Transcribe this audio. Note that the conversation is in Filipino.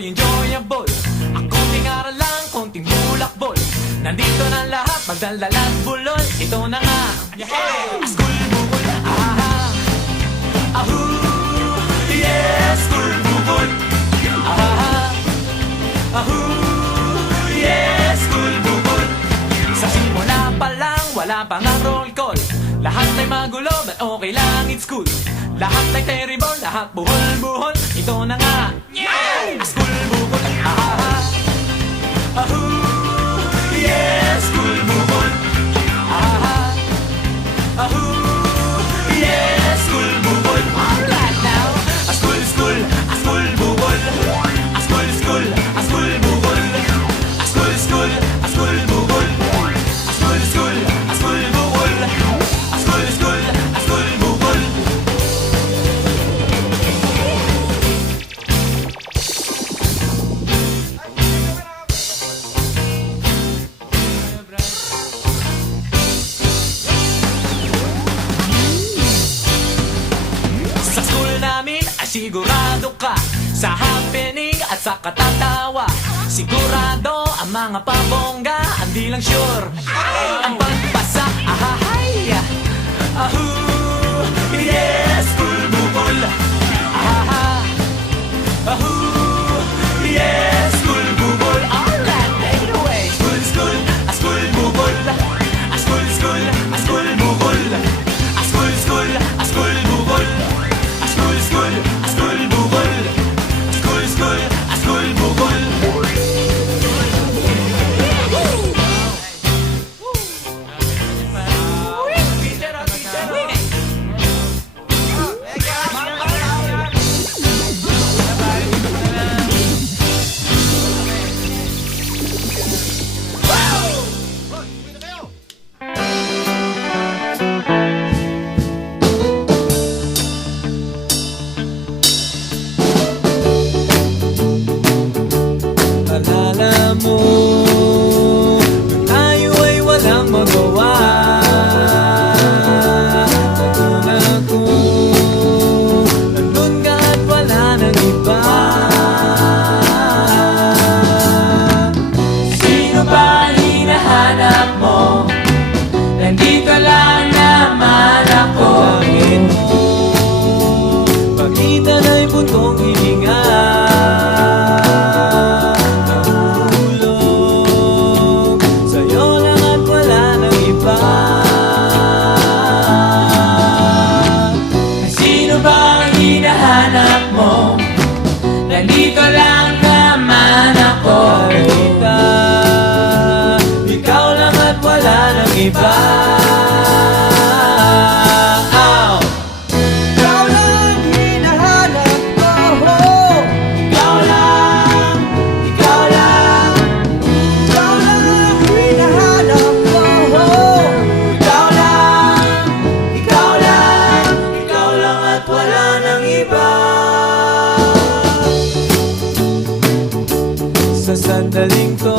ako'y enjoyable. Ang konting aral lang, konting bulakbol. Nandito na lahat, magdaldal at bulol. Ito na nga, school bukol. Ahoo, yes, school bukol. Ahoo, yes, school bukol. Sa simula pa lang, wala pang ang roll call. Lahat ay magulo, but okay lang, it's cool. Lahat ay terrible, lahat buhol-buhol. Ito na nga, school bukol. Ahoo, yes, school bukol. Ahoo, yes, school bukol. Alright now, a school bukol. A school, school, a school bukol. A school, school, a school bukol. A school, school, a school bukol. Sa school namin ay sigurado ka sa happening at sa katatawa. Sigurado ang mga pabongga, hindi lang sure ang pagpasa. Ahahay, ahoo, yes, school bukol. Ahoo, yes, school bukol. Alright, take it away. School, school, a school bukol. A school, school, a school bukol. A school, school, a school bukol. A school, school, a school bukol. A school, school, a school bukol. Alala mo, nung tayo ay walang magawa. Nandun ako, nandun ka at wala nang iba. Sino ba ang hinahanap mo? Nandito lang naman ako. Langit mo, pagitan ay buntong hininga. Hinahanap mo, nandito lang naman ako. Nakita, ikaw lang at wala nang iba. Ikaw lang hinahanap ko. Ikaw lang, ikaw lang. Ikaw lang hinahanap ko. Ikaw lang, ikaw lang. Ikaw lang at wala nang iba. Sa sandaling to,